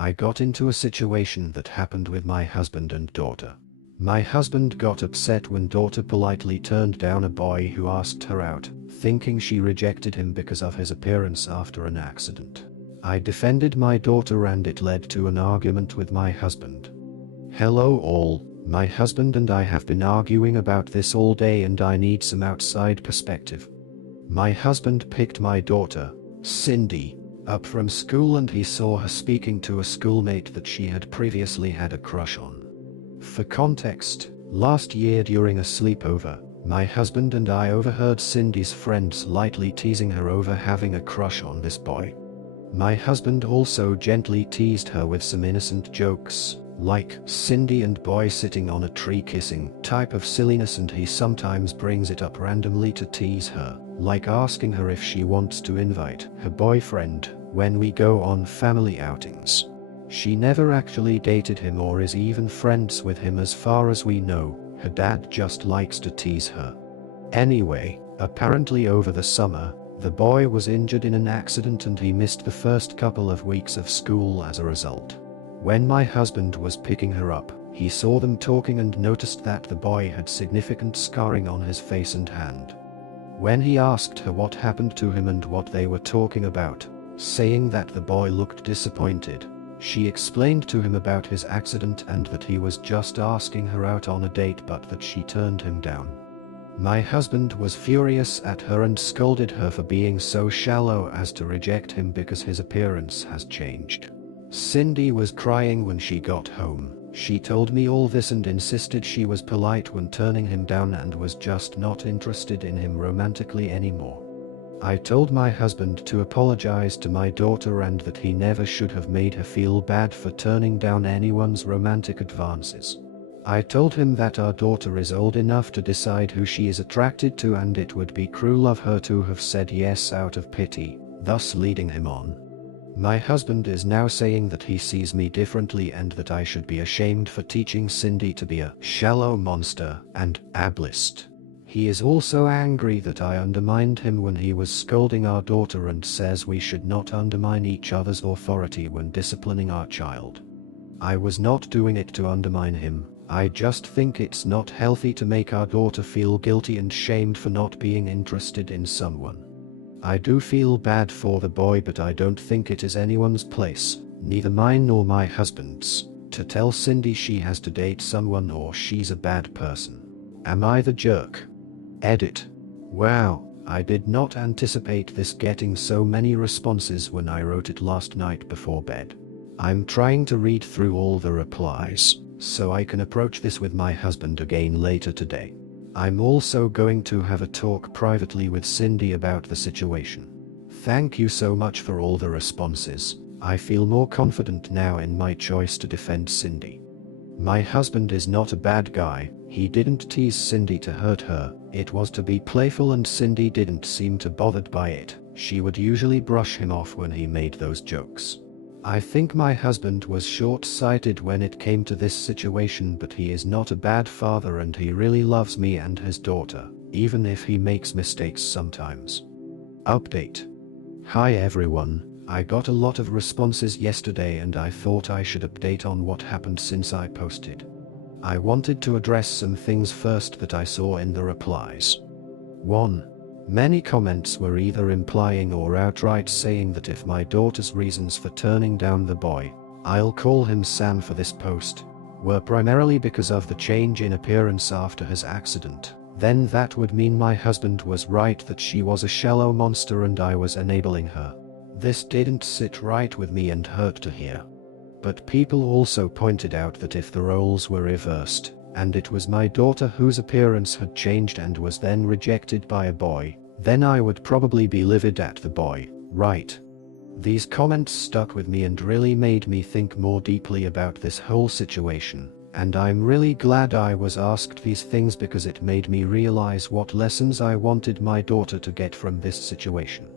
I got into a situation that happened with my husband and daughter. My husband got upset when daughter politely turned down a boy who asked her out, thinking she rejected him because of his appearance after an accident. I defended my daughter and it led to an argument with my husband. Hello all, my husband and I have been arguing about this all day and I need some outside perspective. My husband picked my daughter, Cindy, up from school and he saw her speaking to a schoolmate that she had previously had a crush on. For context, last year during a sleepover, my husband and I overheard Cindy's friends lightly teasing her over having a crush on this boy. My husband also gently teased her with some innocent jokes, like Cindy and boy sitting on a tree kissing type of silliness, and he sometimes brings it up randomly to tease her, like asking her if she wants to invite her boyfriend when we go on family outings. She never actually dated him or is even friends with him as far as we know. Her dad just likes to tease her. Anyway, apparently over the summer, the boy was injured in an accident and he missed the first couple of weeks of school as a result. When my husband was picking her up, he saw them talking and noticed that the boy had significant scarring on his face and hand. When he asked her what happened to him and what they were talking about, saying that the boy looked disappointed, she explained to him about his accident and that he was just asking her out on a date but that she turned him down. My husband was furious at her and scolded her for being so shallow as to reject him because his appearance has changed. Cindy was crying when she got home. She told me all this and insisted she was polite when turning him down and was just not interested in him romantically anymore. I told my husband to apologize to my daughter and that he never should have made her feel bad for turning down anyone's romantic advances. I told him that our daughter is old enough to decide who she is attracted to and it would be cruel of her to have said yes out of pity, thus leading him on. My husband is now saying that he sees me differently and that I should be ashamed for teaching Cindy to be a shallow monster and ableist. He is also angry that I undermined him when he was scolding our daughter and says we should not undermine each other's authority when disciplining our child. I was not doing it to undermine him. I just think it's not healthy to make our daughter feel guilty and shamed for not being interested in someone. I do feel bad for the boy, but I don't think it is anyone's place, neither mine nor my husband's, to tell Cindy she has to date someone or she's a bad person. Am I the jerk? Edit. Wow, I did not anticipate this getting so many responses when I wrote it last night before bed. I'm trying to read through all the replies, so I can approach this with my husband again later today. I'm also going to have a talk privately with Cindy about the situation. Thank you so much for all the responses. I feel more confident now in my choice to defend Cindy. My husband is not a bad guy. He didn't tease Cindy to hurt her. It was to be playful and Cindy didn't seem too bothered by it. She would usually brush him off when he made those jokes. I think my husband was short-sighted when it came to this situation, but he is not a bad father and he really loves me and his daughter, even if he makes mistakes sometimes. Update. Hi everyone. I got a lot of responses yesterday and I thought I should update on what happened since I posted. I wanted to address some things first that I saw in the replies. 1. Many comments were either implying or outright saying that if my daughter's reasons for turning down the boy, I'll call him Sam for this post, were primarily because of the change in appearance after his accident, then that would mean my husband was right that she was a shallow monster and I was enabling her. This didn't sit right with me and hurt to hear. But people also pointed out that if the roles were reversed, and it was my daughter whose appearance had changed and was then rejected by a boy, then I would probably be livid at the boy, right? These comments stuck with me and really made me think more deeply about this whole situation, and I'm really glad I was asked these things because it made me realize what lessons I wanted my daughter to get from this situation.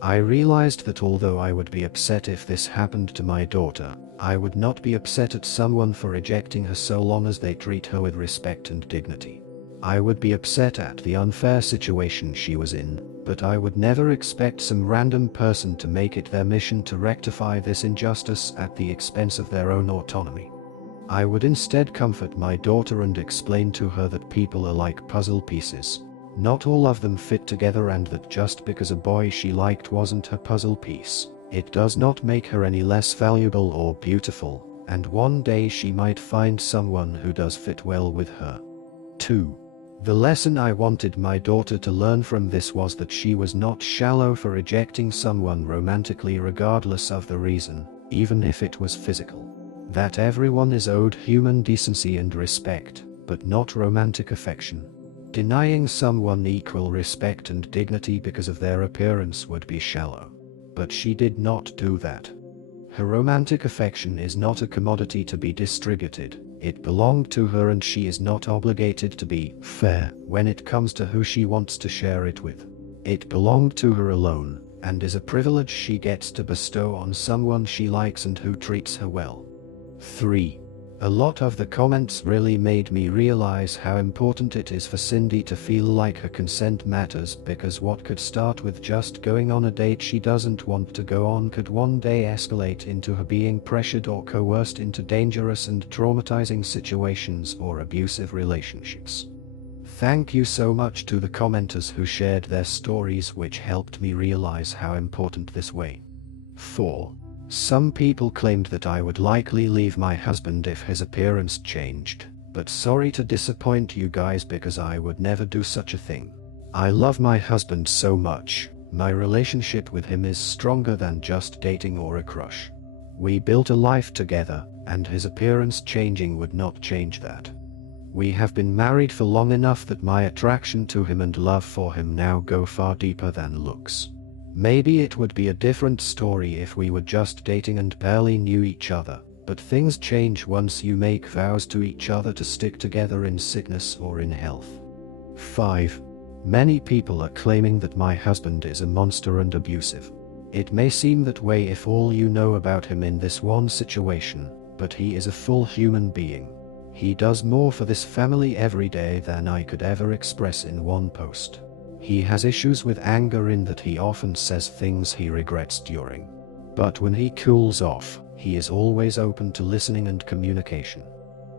I realized that although I would be upset if this happened to my daughter, I would not be upset at someone for rejecting her so long as they treat her with respect and dignity. I would be upset at the unfair situation she was in, But I would never expect some random person to make it their mission to rectify this injustice at the expense of their own autonomy. I would instead comfort my daughter and explain to her that people are like puzzle pieces. Not all of them fit together, and that just because a boy she liked wasn't her puzzle piece, it does not make her any less valuable or beautiful, and one day she might find someone who does fit well with her. 2. The lesson I wanted my daughter to learn from this was that she was not shallow for rejecting someone romantically regardless of the reason, even if it was physical. That everyone is owed human decency and respect, but not romantic affection. Denying someone equal respect and dignity because of their appearance would be shallow. But she did not do that. Her romantic affection is not a commodity to be distributed. It belonged to her, and she is not obligated to be fair when it comes to who she wants to share it with. It belonged to her alone, and is a privilege she gets to bestow on someone she likes and who treats her well. 3. A lot of the comments really made me realize how important it is for Cindy to feel like her consent matters, because what could start with just going on a date she doesn't want to go on could one day escalate into her being pressured or coerced into dangerous and traumatizing situations or abusive relationships. Thank you so much to the commenters who shared their stories, which helped me realize how important this way. 4. Some people claimed that I would likely leave my husband if his appearance changed, but sorry to disappoint you guys, because I would never do such a thing. I love my husband so much. My relationship with him is stronger than just dating or a crush. We built a life together, and his appearance changing would not change that. We have been married for long enough that my attraction to him and love for him now go far deeper than looks. Maybe it would be a different story if we were just dating and barely knew each other, but things change once you make vows to each other to stick together in sickness or in health. 5. Many people are claiming that my husband is a monster and abusive. It may seem that way if all you know about him in this one situation, but he is a full human being. He does more for this family every day than I could ever express in one post. He has issues with anger in that he often says things he regrets during. But when he cools off, he is always open to listening and communication.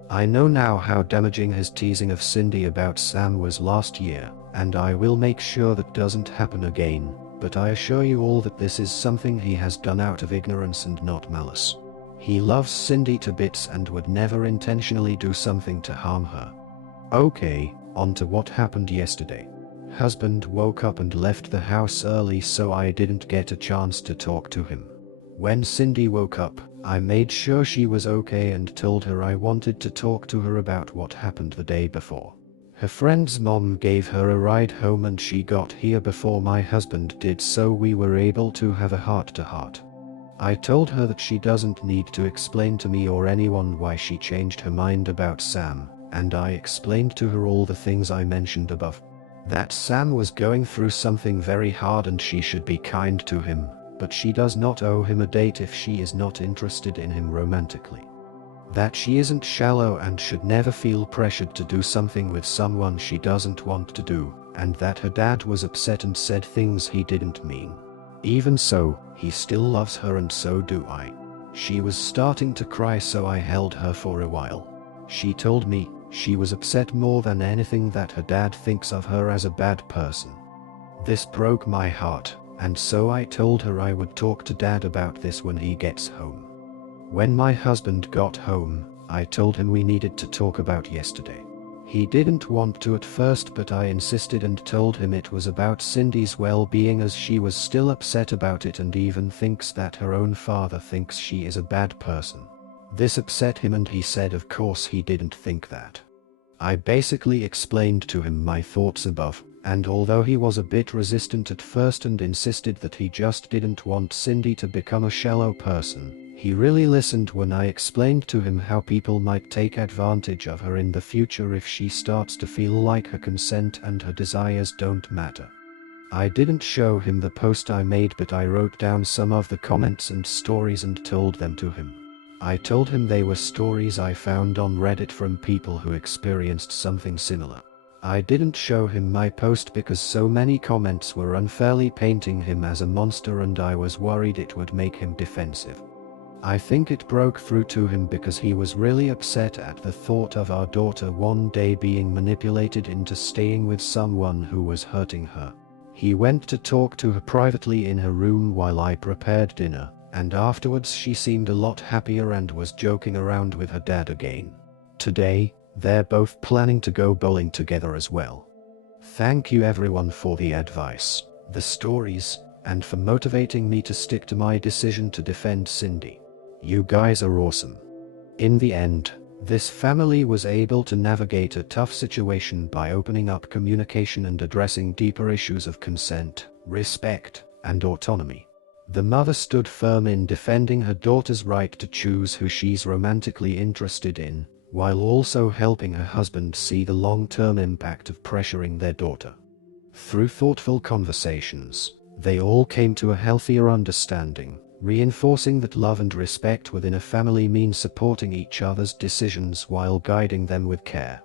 I know now how damaging his teasing of Cindy about Sam was last year, and I will make sure that doesn't happen again, but I assure you all that this is something he has done out of ignorance and not malice. He loves Cindy to bits and would never intentionally do something to harm her. Okay, on to what happened yesterday. Husband woke up and left the house early, so I didn't get a chance to talk to him. When Cindy woke up, I made sure she was okay and told her I wanted to talk to her about what happened the day before. Her friend's mom gave her a ride home and she got here before my husband did, so we were able to have a heart-to-heart. I told her that she doesn't need to explain to me or anyone why she changed her mind about Sam, and I explained to her all the things I mentioned above. That Sam was going through something very hard and she should be kind to him, but she does not owe him a date if she is not interested in him romantically. That she isn't shallow and should never feel pressured to do something with someone she doesn't want to do, and that her dad was upset and said things he didn't mean. Even so, he still loves her and so do I. She was starting to cry, so I held her for a while. She told me she was upset more than anything that her dad thinks of her as a bad person. This broke my heart, and so I told her I would talk to Dad about this when he gets home. When my husband got home, I told him we needed to talk about yesterday. He didn't want to at first, but I insisted and told him it was about Cindy's well-being, as she was still upset about it and even thinks that her own father thinks she is a bad person. This upset him and he said of course he didn't think that. I basically explained to him my thoughts above, and although he was a bit resistant at first and insisted that he just didn't want Cindy to become a shallow person, he really listened when I explained to him how people might take advantage of her in the future if she starts to feel like her consent and her desires don't matter. I didn't show him the post I made, but I wrote down some of the comments and stories and told them to him. I told him they were stories I found on Reddit from people who experienced something similar. I didn't show him my post because so many comments were unfairly painting him as a monster and I was worried it would make him defensive. I think it broke through to him because he was really upset at the thought of our daughter one day being manipulated into staying with someone who was hurting her. He went to talk to her privately in her room while I prepared dinner, and afterwards she seemed a lot happier and was joking around with her dad again. Today, they're both planning to go bowling together as well. Thank you everyone for the advice, the stories, and for motivating me to stick to my decision to defend Cindy. You guys are awesome. In the end, this family was able to navigate a tough situation by opening up communication and addressing deeper issues of consent, respect, and autonomy. The mother stood firm in defending her daughter's right to choose who she's romantically interested in, while also helping her husband see the long-term impact of pressuring their daughter. Through thoughtful conversations, they all came to a healthier understanding, reinforcing that love and respect within a family mean supporting each other's decisions while guiding them with care.